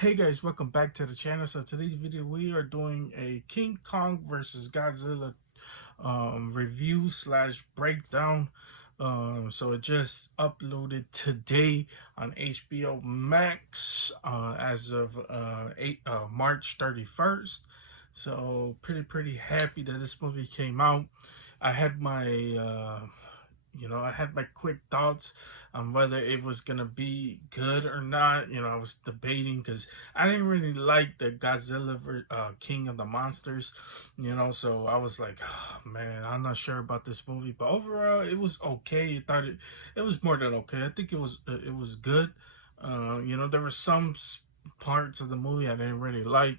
Hey guys, welcome back to the channel. So today's video we are doing a King Kong versus Godzilla review slash breakdown. So it just uploaded today on HBO Max as of March 31st. So pretty happy that this movie came out. I had my I had my quick thoughts on whether it was gonna be good or not. I was debating because I didn't really like the Godzilla King of the Monsters. So I was like, oh, man, I'm not sure about this movie. But overall, it was okay. I thought it was more than okay. I think it was good. There were some parts of the movie I didn't really like.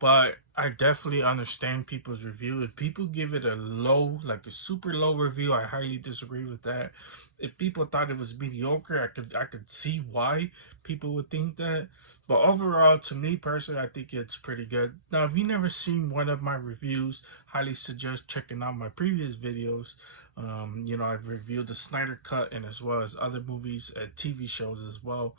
But I definitely understand people's review. If people give it a low, like a super low review, I highly disagree with that. If people thought it was mediocre, I could see why people would think that. But overall, to me personally, I think it's pretty good. Now, if you've never seen one of my reviews, highly suggest checking out my previous videos. I've reviewed the Snyder Cut and as well as other movies and TV shows as well.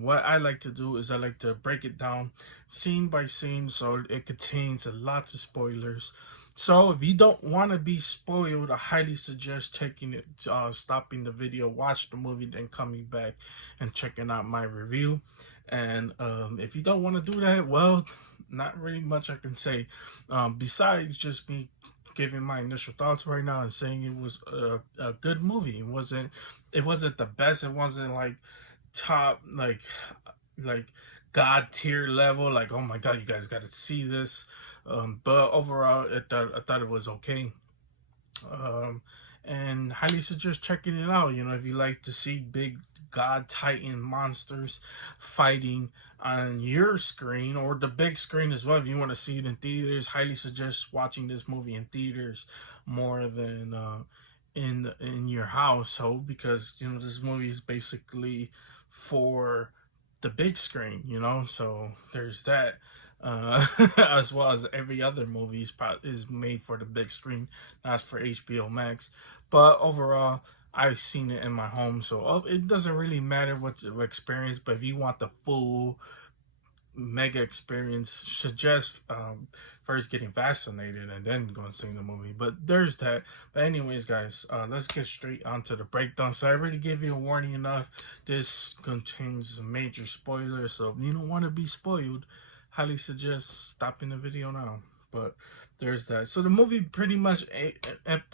What I like to do is I like to break it down scene by scene, so it contains lots of spoilers. So if you don't want to be spoiled, I highly suggest checking it, stopping the video, watch the movie, then coming back and checking out my review. And if you don't want to do that, well, not really much I can say. Besides just me giving my initial thoughts right now and saying it was a good movie. It wasn't the best. It wasn't like top like god tier level, like, oh my god, you guys got to see this. But overall, I thought it was okay. And highly suggest checking it out. If you like to see big god titan monsters fighting on your screen or the big screen as well, if you want to see it in theaters, highly suggest watching this movie in theaters more than in your household, because this movie is basically for the big screen, so there's that. As well as every other movie is made for the big screen, not for HBO Max. But overall, I've seen it in my home, so it doesn't really matter what the experience. But if you want the full mega experience, suggest first getting vaccinated and then going to see the movie. But there's that. But anyways, guys, let's get straight onto the breakdown. So I already gave you a warning enough. This contains major spoilers, so if you don't want to be spoiled, highly suggest stopping the video now. But there's that. So the movie pretty much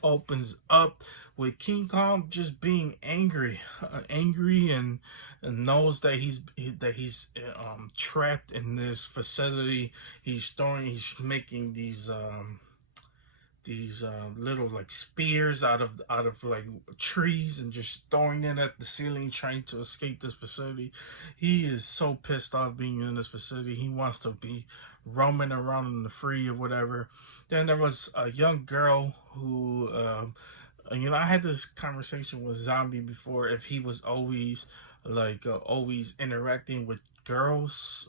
opens up with King Kong just being angry and knows that he's trapped in this facility. He's making these little like spears out of like trees and just throwing it at the ceiling, trying to escape this facility. He is so pissed off being in this facility. He wants to be roaming around in the free or whatever. Then there was a young girl who I had this conversation with Zombie before, if he was always always interacting with girls,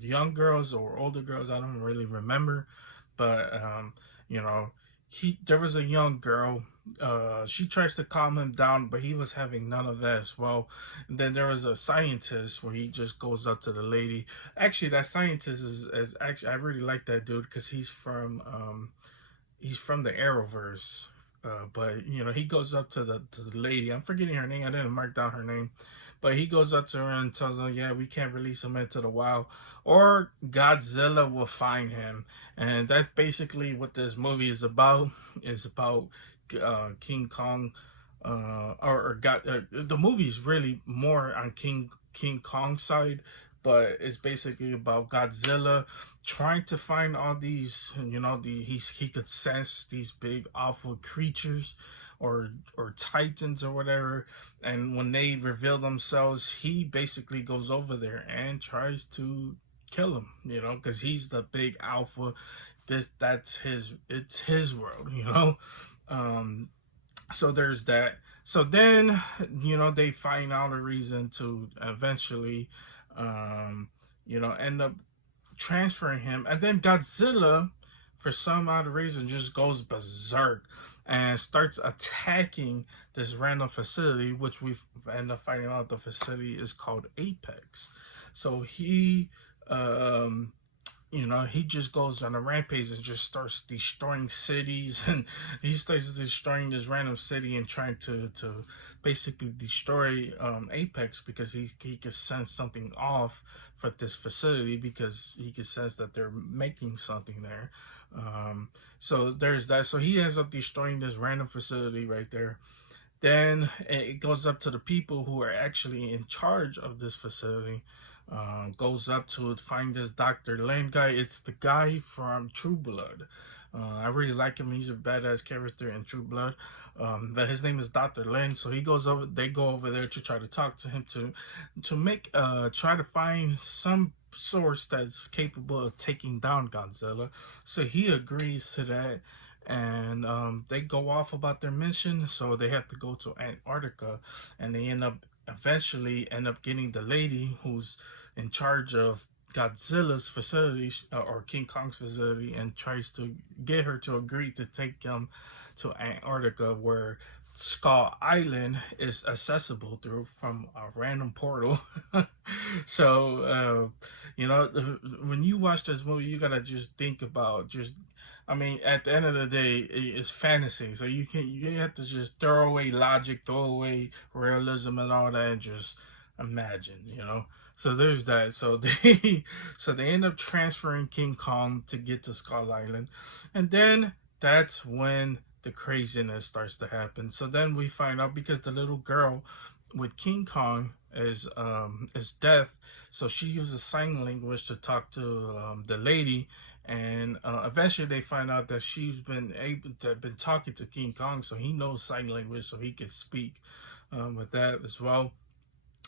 young girls or older girls. I don't really remember, but there was a young girl. She tries to calm him down, but he was having none of that as well. And then there was a scientist where he just goes up to the lady. Actually, that scientist is actually, I really like that dude because he's from the Arrowverse. But he goes up to the lady. I'm forgetting her name. I didn't mark down her name. But he goes up to her and tells her, yeah, we can't release him into the wild, or Godzilla will find him. And that's basically what this movie is about. It's about King Kong, the movie is really more on King Kong's side, but it's basically about Godzilla trying to find all these, he could sense these big awful creatures or titans or whatever, and when they reveal themselves, he basically goes over there and tries to kill them, because he's the big alpha. It's his world, so there's that. So then, they find out a reason to eventually end up transferring him, and then Godzilla, for some odd reason, just goes berserk and starts attacking this random facility, which we end up finding out the facility is called Apex. So he um he just goes on a rampage and just starts destroying cities, and he starts destroying this random city and trying to basically destroy Apex, because he could sense something off for this facility, because he could sense that they're making something there. Um, so there's that. So he ends up destroying this random facility right there. Then it goes up to the people who are actually in charge of this facility. Goes up to find this Dr. Lin guy. It's the guy from True Blood. I really like him. He's a badass character in True Blood. But his name is Dr. Lin. So he goes over. They go over there to try to talk to him to make try to find some source that's capable of taking down Godzilla. So he agrees to that, and they go off about their mission. So they have to go to Antarctica, and they eventually end up getting the lady who's in charge of Godzilla's facility, or King Kong's facility, and tries to get her to agree to take them to Antarctica, where Skull Island is accessible through from a random portal. So, when you watch this movie, you gotta just think about just. I mean, at the end of the day, it's fantasy, so you have to just throw away logic, throw away realism and all that, and just imagine. So there's that. So they end up transferring King Kong to get to Skull Island, and then that's when the craziness starts to happen. So then we find out, because the little girl with King Kong is deaf, so she uses sign language to talk to the lady, and eventually they find out that she's been talking to King Kong, so he knows sign language, so he can speak with that as well.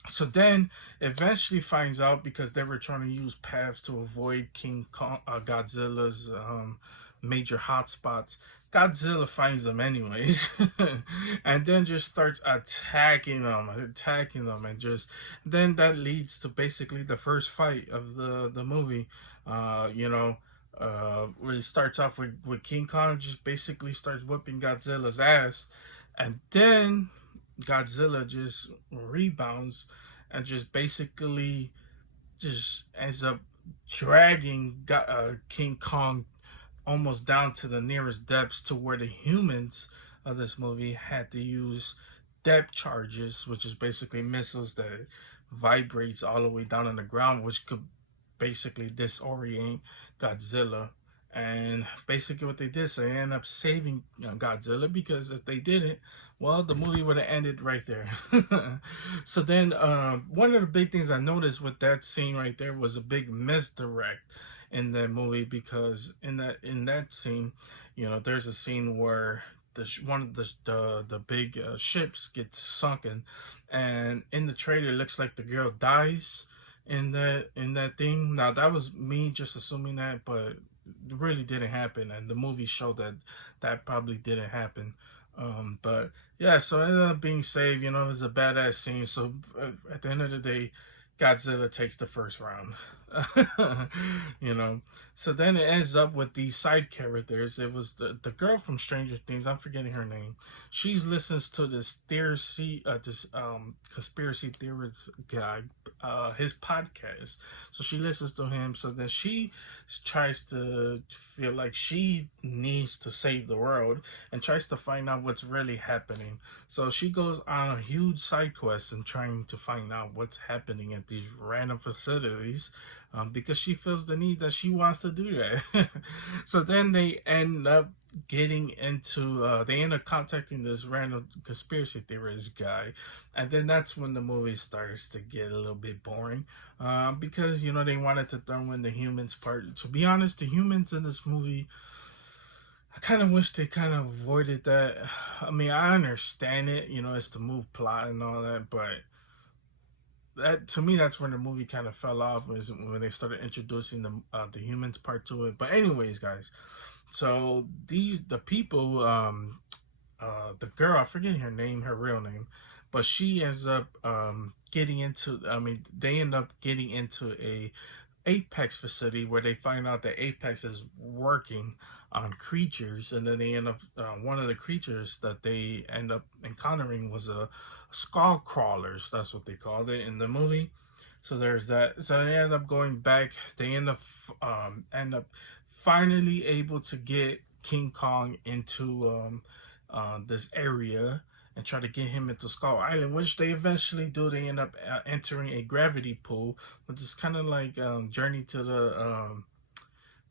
So then eventually finds out, because they were trying to use paths to avoid King Kong, Godzilla's major hotspots. Godzilla finds them anyways, and then just starts attacking them, and just then that leads to basically the first fight of the movie. Where it starts off with King Kong just basically starts whipping Godzilla's ass, and then Godzilla just rebounds and just basically just ends up dragging King Kong almost down to the nearest depths, to where the humans of this movie had to use depth charges, which is basically missiles that vibrates all the way down on the ground, which could basically disorient Godzilla. And basically what they did is they end up saving Godzilla, because if they didn't, well, the movie would have ended right there. So then one of the big things I noticed with that scene right there was a big misdirect in that movie, because in that scene, there's a scene where one of the big ships gets sunken, and in the trailer it looks like the girl dies in that thing. Now that was me just assuming that, but it really didn't happen, and the movie showed that probably didn't happen. But yeah, so it ended up being saved. It was a badass scene. So at the end of the day, Godzilla takes the first round. you know. So then it ends up with these side characters. It was the girl from Stranger Things. I'm forgetting her name. She listens to this conspiracy theorist guy, his podcast. So she listens to him. So then she tries to feel like she needs to save the world and tries to find out what's really happening. So she goes on a huge side quest and trying to find out what's happening at these random facilities. Because she feels the need that she wants to do that. So then they end up contacting this random conspiracy theorist guy, and then that's when the movie starts to get a little bit boring, because they wanted to throw in the humans part. To be honest, the humans in this movie, I kind of wish they kind of avoided that. I mean, I understand it, it's to move plot and all that, but that, to me, that's when the movie kind of fell off, was when they started introducing the humans part to it. But anyways, guys, so the people, the girl, I forget her name, her real name, but she ends up getting into. I mean, they end up getting into a Apex facility where they find out that Apex is working on creatures, and then they end up one of the creatures that they end up encountering was a skull crawlers. That's what they called it in the movie. So there's that. So they end up going back. They end up finally able to get King Kong into this area and try to get him into Skull Island, which they eventually do. They end up entering a gravity pool, which is kind of like Journey to the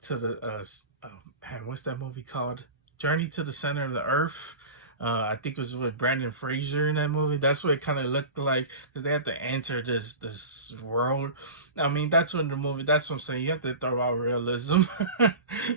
man, what's that movie called? Journey to the Center of the Earth. I think it was with Brandon Fraser in that movie. That's what it kind of looked like because they had to enter this world. I mean, that's when the movie. That's what I'm saying. You have to throw out realism,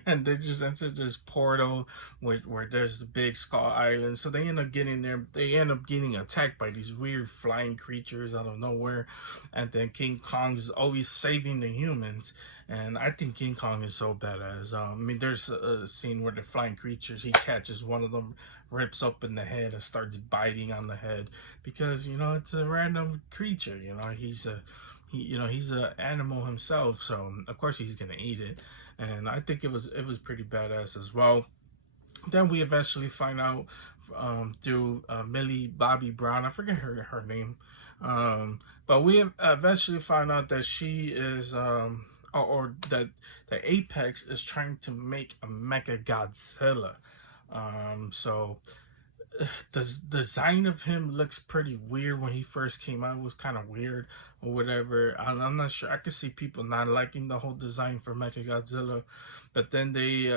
and they just entered this portal where there's the big Skull Island. So they end up getting there. They end up getting attacked by these weird flying creatures out of nowhere, and then King Kong's always saving the humans. And I think King Kong is so badass. I mean, there's a scene where the flying creatures, he catches one of them, rips open the head, and starts biting on the head because it's a random creature. He's an animal himself, so of course he's gonna eat it. And I think it was pretty badass as well. Then we eventually find out through Millie Bobby Brown. I forget her name, but we eventually find out that she is. Or that the Apex is trying to make a Mecha Godzilla. So the design of him looks pretty weird. When he first came out, it was kind of weird or whatever. I'm not sure. I could see people not liking the whole design for Mecha Godzilla, but then they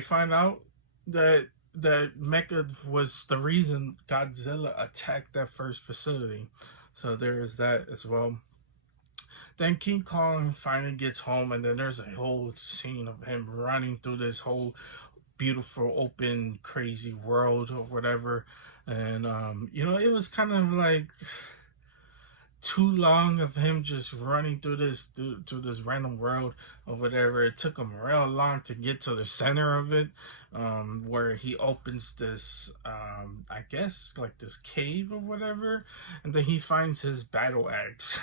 find out that Mecha was the reason Godzilla attacked that first facility. So there is that as well. Then King Kong finally gets home, and then there's a whole scene of him running through this whole beautiful, open, crazy world or whatever. And it was kind of like too long of him just running through this random world or whatever. It took him real long to get to the center of it, where he opens this I guess like this cave or whatever, and then he finds his battle axe.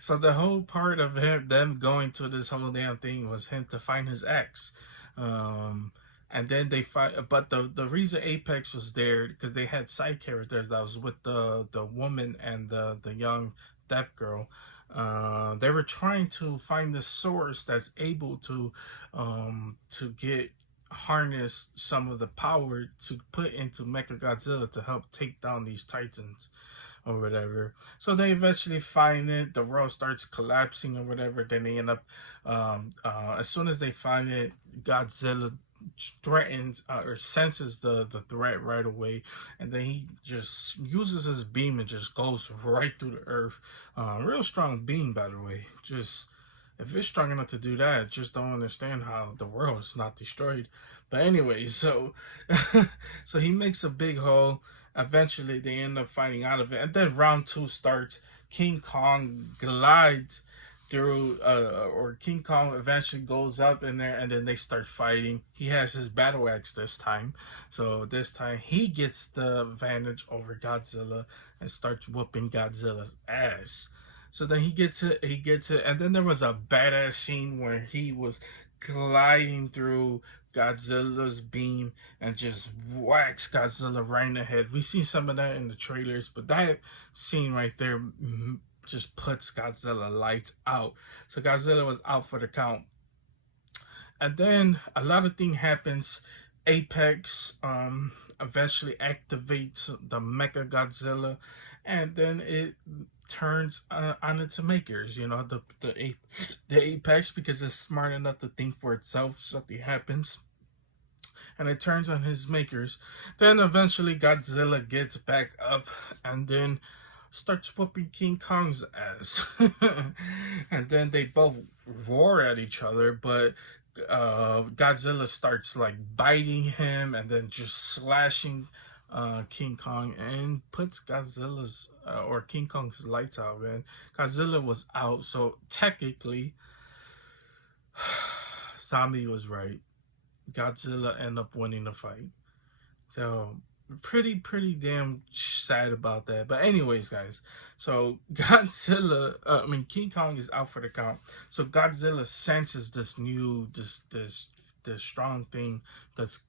So the whole part of them going to this whole damn thing was him to find his axe. And then they fight, but the reason Apex was there because they had side characters that was with the woman and the young deaf girl. They were trying to find the source that's able to get harness some of the power to put into Mechagodzilla to help take down these titans or whatever. So they eventually find it. The world starts collapsing or whatever. Then they end up as soon as they find it, Godzilla threatens or senses the threat right away, and then he just uses his beam and just goes right through the earth. Real strong beam, by the way. Just if it's strong enough to do that, I just don't understand how the world is not destroyed. But anyway, so so he makes a big hole. Eventually they end up fighting out of it, and then round 2 starts. King Kong glides through or King Kong eventually goes up in there, and then they start fighting. He has his battle axe this time, so this time he gets the advantage over Godzilla and starts whooping Godzilla's ass. So then he gets it, and then there was a badass scene where he was gliding through Godzilla's beam and just whacks Godzilla right in the head. We've seen some of that in the trailers, but that scene right there just puts Godzilla lights out. So Godzilla was out for the count. And then a lot of thing happens. Apex eventually activates the Mecha Godzilla, and then it turns on its makers. The Apex, because it's smart enough to think for itself. Something happens, and it turns on his makers. Then eventually Godzilla gets back up, and then starts whooping King Kong's ass. And then they both roar at each other, but Godzilla starts like biting him and then just slashing King Kong and puts Godzilla's or King Kong's lights out, man. Godzilla was out, so technically Zombie was right. Godzilla ended up winning the fight. So pretty damn sad about that. But anyways, guys, so King Kong is out for the count. So Godzilla senses this strong thing that's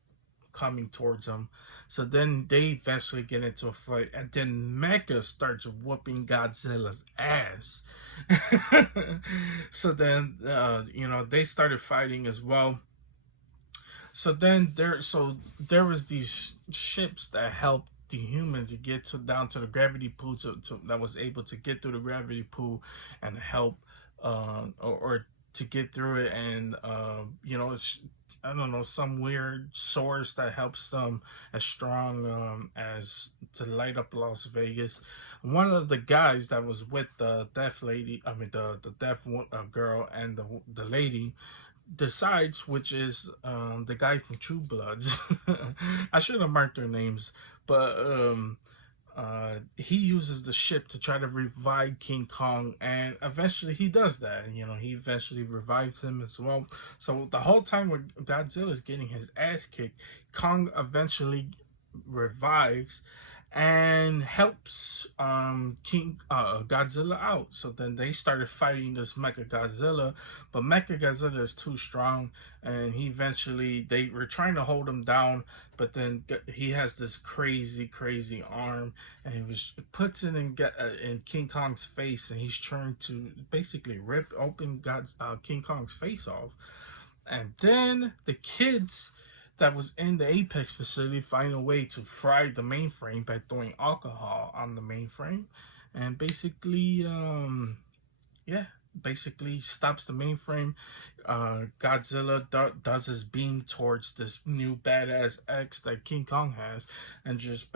coming towards them. So then they eventually get into a fight, and then Mecha starts whooping Godzilla's ass. So then, they started fighting as well. So there was these ships that helped the humans to get to down to the gravity pool, that was able to get through the gravity pool and help, or to get through it, and it's, I don't know, some weird source that helps them as strong, as to light up Las Vegas. One of the guys that was with the deaf lady, I mean the deaf girl, and the lady, decides, which is, the guy from True Bloods. I should have marked their names, but he uses the ship to try to revive King Kong, and eventually he does that. He eventually revives him as well. So the whole time when Godzilla is getting his ass kicked, Kong eventually revives and helps, King Godzilla out. So then they started fighting this Mecha Godzilla, but Mecha Godzilla is too strong, and they were trying to hold him down, but then he has this crazy, crazy arm, and puts it in King Kong's face, and he's trying to basically rip open King Kong's face off, and then the kids that was in the Apex facility find a way to fry the mainframe by throwing alcohol on the mainframe, and basically stops the mainframe. Godzilla does his beam towards this new badass X that King Kong has, and just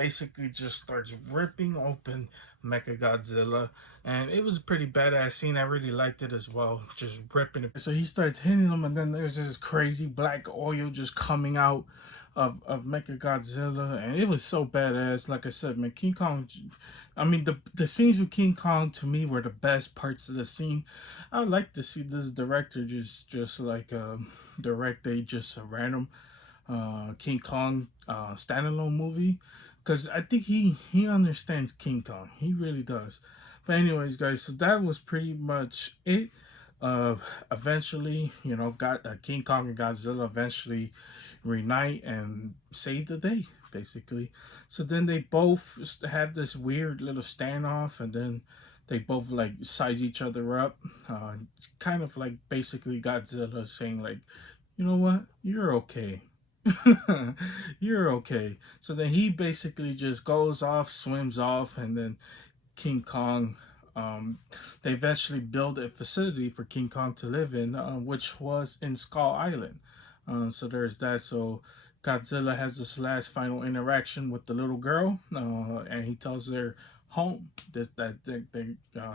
starts ripping open Mecha Godzilla. And it was a pretty badass scene. I really liked it as well, just ripping it. So he starts hitting him, and then there's this crazy black oil just coming out of Mecha Godzilla, and it was so badass. Like I said, man, King Kong, I mean, the scenes with King Kong to me were the best parts of the scene. I would like to see this director just like direct just a random King Kong standalone movie, because I think he understands King Kong. He really does. But anyways, guys, so that was pretty much it. Eventually, King Kong and Godzilla eventually reunite and save the day, basically. So then they both have this weird little standoff, and then they both like size each other up, kind of like basically Godzilla saying like, you know what, you're okay. You're okay. So then he basically just goes off, swims off, and then King Kong, they eventually build a facility for King Kong to live in, which was in Skull Island. So there's that. So Godzilla has this last final interaction with the little girl, and he tells her home that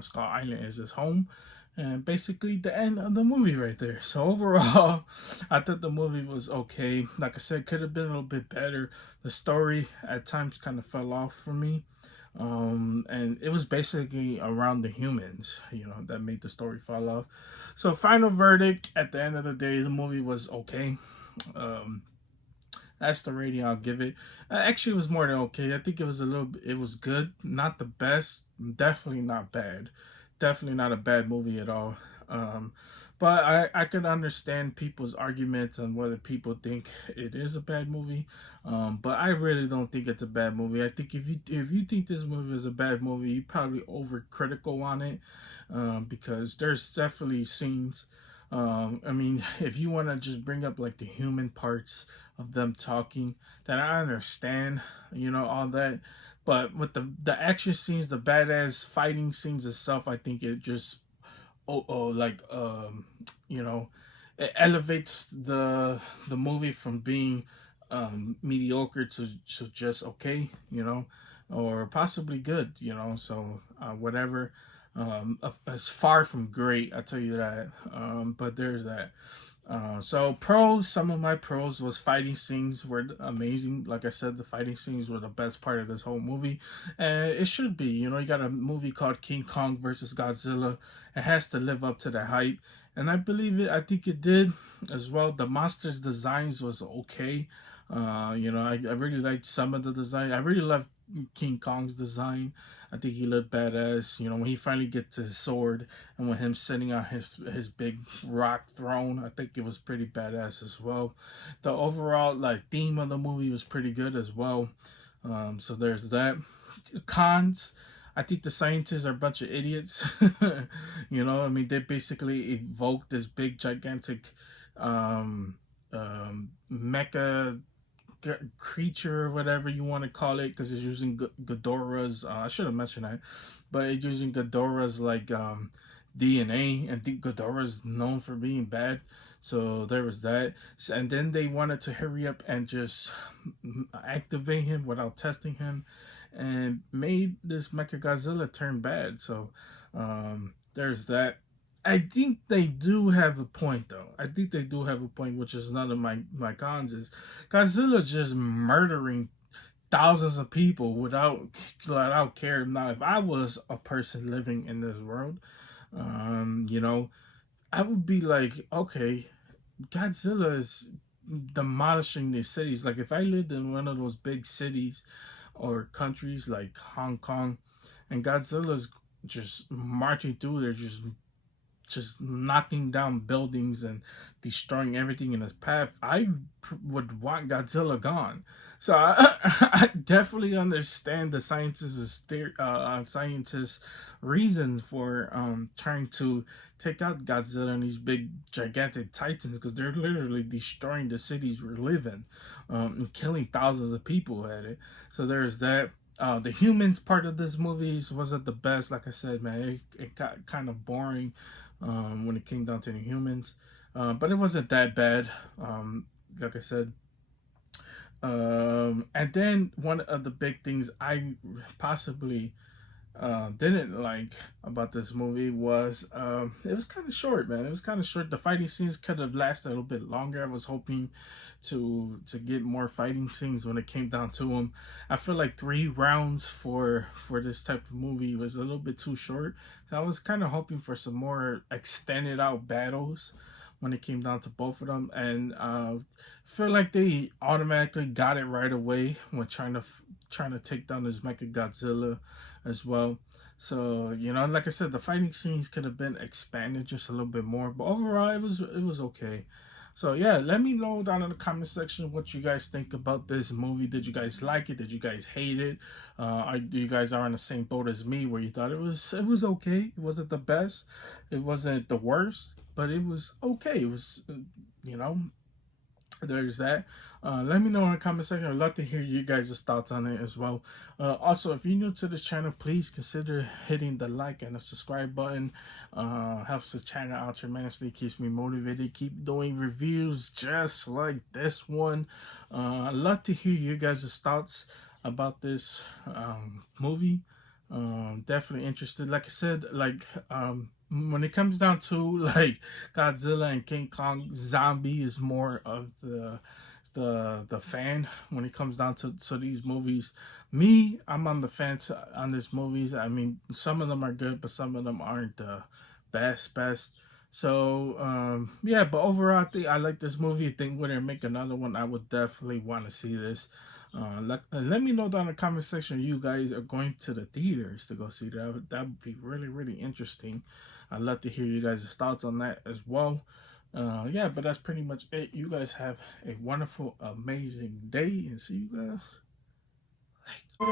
Skull Island is his home. And basically the end of the movie right there. So overall, I thought the movie was okay. Like I said, could have been a little bit better. The story at times kind of fell off for me. And it was basically around the humans, that made the story fall off. So final verdict, at the end of the day, the movie was okay. That's the rating I'll give it. Actually, it was more than okay. I think it was good. Not the best. Definitely not bad. Definitely not a bad movie at all. But I could understand people's arguments on whether people think it is a bad movie. But I really don't think it's a bad movie. I think if you think this movie is a bad movie, you're probably overcritical on it, because there's definitely scenes. I mean, if you want to just bring up like the human parts of them talking, then I understand, all that. But with the action scenes, the badass fighting scenes itself, I think it just it elevates the movie from being mediocre to just okay, or possibly good, so whatever. It's far from great, I tell you that. But there's that. So pros, some of my pros was fighting scenes were amazing. Like I said, the fighting scenes were the best part of this whole movie, and it should be. You got a movie called King Kong versus Godzilla. It has to live up to the hype, and I believe it. I think it did as well. The monsters designs was okay. I really liked some of the design. I really loved King Kong's design. I think he looked badass. You know, when he finally gets his sword and when him sitting on his big rock throne, I think it was pretty badass as well. The overall like theme of the movie was pretty good as well. So there's that. Cons. I think the scientists are a bunch of idiots. You know, I mean, they basically evoked this big, gigantic um, mecha creature, whatever you want to call it, because it's using Ghidorah's. I should have mentioned that, but it's using Ghidorah's like DNA, and Ghidorah's known for being bad. So there was that, and then they wanted to hurry up and just activate him without testing him, and made this Mecha Godzilla turn bad. So there's that. I think they do have a point, though. I think they do have a point, which is none of my cons. Is Godzilla just murdering thousands of people without care. Now, if I was a person living in this world, you know, I would be like, okay, Godzilla is demolishing these cities. Like if I lived in one of those big cities or countries like Hong Kong, and Godzilla's just marching through there, just knocking down buildings and destroying everything in his path, I would want Godzilla gone. So I definitely understand the scientists' reason for trying to take out Godzilla and these big gigantic titans, because they're literally destroying the cities we live in, and killing thousands of people at it. So there's that. The humans part of this movie wasn't the best. Like I said, man, it got kind of boring when it came down to the humans. But it wasn't that bad. Like I said. And then one of the big things I possibly didn't like about this movie was it was kind of short, man. It was kind of short. The fighting scenes could have lasted a little bit longer. I was hoping to get more fighting scenes when it came down to them. I feel like 3 rounds for this type of movie was a little bit too short. So I was kind of hoping for some more extended out battles when it came down to both of them, and feel like they automatically got it right away when trying to take down this Mecha Godzilla as well. So you know, like I said, the fighting scenes could have been expanded just a little bit more, but overall, it was okay. So yeah, let me know down in the comment section what you guys think about this movie. Did you guys like it? Did you guys hate it? You guys are on the same boat as me, where you thought it was okay. It wasn't the best. It wasn't the worst, but it was okay. It was, you know, there's that. Let me know in the comment section. I'd love to hear you guys' thoughts on it as well. Also, if you're new to this channel, please consider hitting the like and the subscribe button. Helps the channel out tremendously, keeps me motivated, keep doing reviews just like this one. I'd love to hear you guys' thoughts about this movie. Definitely interested. Like I said, like when it comes down to like Godzilla and King Kong, zombie is more of the fan when it comes down to these movies. Me, I'm on the fence on these movies. I mean, some of them are good, but some of them aren't the best. So yeah, but overall, I think I like this movie. I think when they make another one, I would definitely want to see this. Let me know down in the comment section you guys are going to the theaters to go see that. That would be really interesting. I'd love to hear you guys' thoughts on that as well. Yeah, but that's pretty much it. You guys have a wonderful, amazing day, and see you guys later.